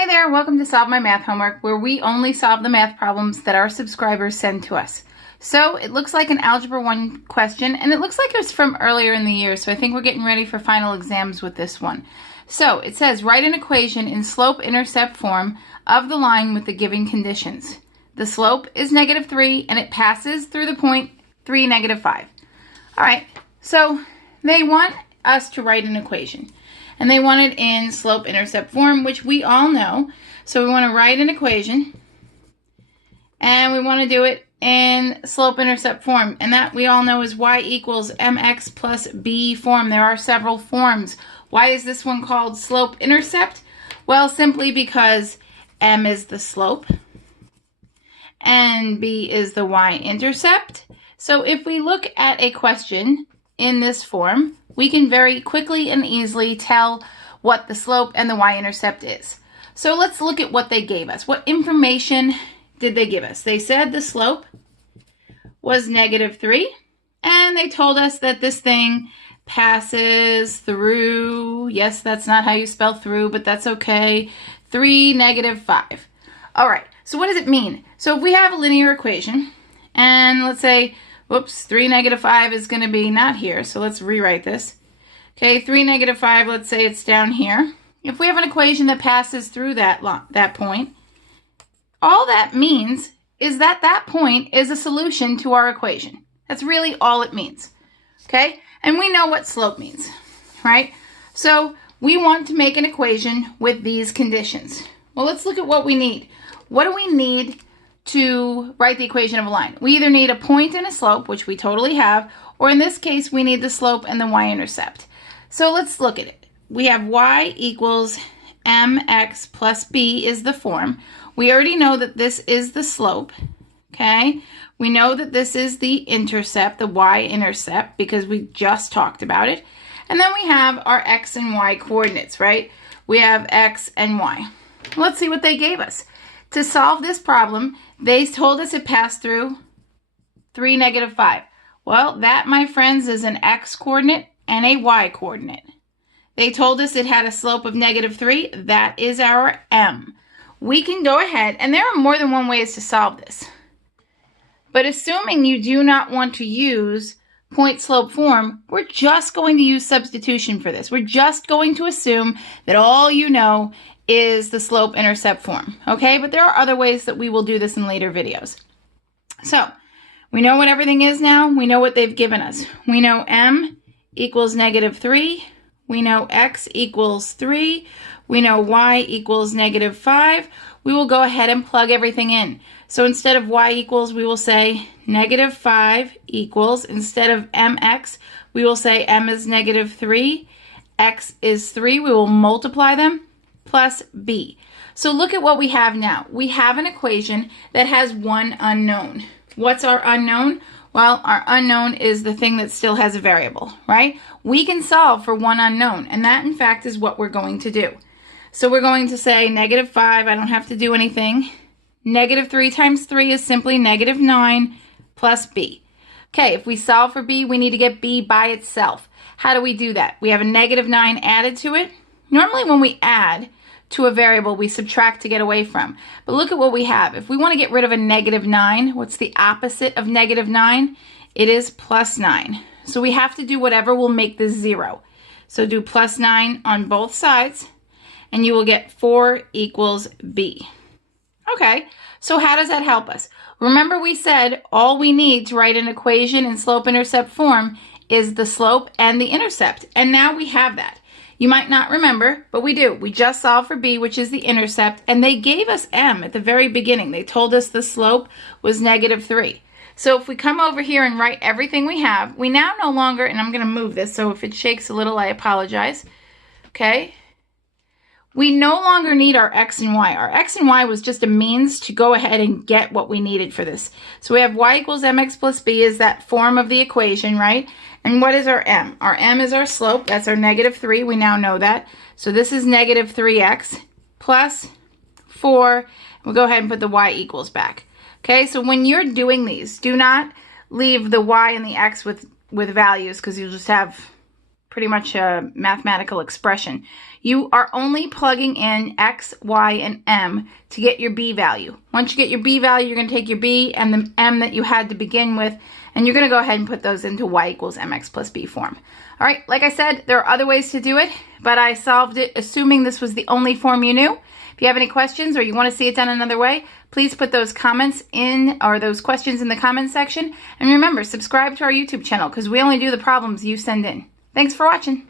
Hey there, welcome to Solve My Math Homework, where we only solve the math problems that our subscribers send to us. So it looks like an Algebra 1 question, and it looks like it was from earlier in the year, so I think we're getting ready for final exams with this one. So it says, write an equation in slope-intercept form of the line with the given conditions. The slope is -3, and it passes through the point 3, -5. All right, so they want us to write an equation. And they want it in slope-intercept form, which we all know. So we want to write an equation, and we want to do it in slope-intercept form. And that we all know is y equals mx plus b form. There are several forms. Why is this one called slope-intercept? Well, simply because m is the slope, and b is the y-intercept. So if we look at a question in this form, we can very quickly and easily tell what the slope and the y-intercept is. So let's look at what they gave us. What information did they give us? They said the slope was -3, and they told us that this thing passes through, yes, that's not how you spell through, but that's okay, 3, -5. All right, so what does it mean? So if we have a linear equation, and let's say, whoops, 3, -5 is going to be not here, so let's rewrite this. Okay, 3, -5, let's say it's down here. If we have an equation that passes through that point, all that means is that that point is a solution to our equation. That's really all it means, okay? And we know what slope means, right? So we want to make an equation with these conditions. Well, let's look at what we need. What do we need to write the equation of a line? We either need a point and a slope, which we totally have, or in this case, we need the slope and the y-intercept. So let's look at it. We have y equals mx plus b is the form. We already know that this is the slope, okay? We know that this is the intercept, the y-intercept, because we just talked about it. And then we have our x and y coordinates, right? We have x and y. Let's see what they gave us. To solve this problem, they told us it passed through 3, -5. Well, that, my friends, is an x coordinate and a y coordinate. They told us it had a slope of -3. That is our m. We can go ahead, and there are more than one ways to solve this. But assuming you do not want to use point-slope form, we're just going to use substitution for this. We're just going to assume that all you know is the slope-intercept form, okay? But there are other ways that we will do this in later videos. So, we know what everything is now. We know what they've given us. We know m equals -3. We know x equals 3. We know y equals -5. We will go ahead and plug everything in. So instead of y equals, we will say -5 equals, instead of mx, we will say m is -3, x is 3. We will multiply them, plus b. So look at what we have now. We have an equation that has one unknown. What's our unknown? Well, our unknown is the thing that still has a variable, right? We can solve for one unknown, and that, in fact, is what we're going to do. So we're going to say -5, I don't have to do anything. -3 times 3 is simply -9 plus b. Okay, if we solve for b, we need to get b by itself. How do we do that? We have a -9 added to it. Normally when we add to a variable, we subtract to get away from. But look at what we have. If we want to get rid of a -9, what's the opposite of -9? It is +9. So we have to do whatever will make this 0. So do +9 on both sides, and you will get 4 equals b. Okay, so how does that help us? Remember we said all we need to write an equation in slope-intercept form is the slope and the intercept, and now we have that. You might not remember, but we do. We just solved for b, which is the intercept, and they gave us m at the very beginning. They told us the slope was -3. So if we come over here and write everything we have, we now no longer, and I'm going to move this, so if it shakes a little, I apologize. Okay? We no longer need our x and y. Our x and y was just a means to go ahead and get what we needed for this. So we have y equals mx plus b is that form of the equation, right? And what is our m? Our m is our slope. That's our -3. We now know that. So this is -3x plus 4. We'll go ahead and put the y equals back. Okay, so when you're doing these, do not leave the y and the x with values, because you'll just have pretty much a mathematical expression. You are only plugging in x, y, and m to get your b value. Once you get your b value, you're going to take your b and the m that you had to begin with, and you're going to go ahead and put those into y equals mx plus b form. All right, like I said, there are other ways to do it, but I solved it assuming this was the only form you knew. If you have any questions or you want to see it done another way, please put those comments in, or those questions in the comment section. And remember, subscribe to our YouTube channel because we only do the problems you send in. Thanks for watching.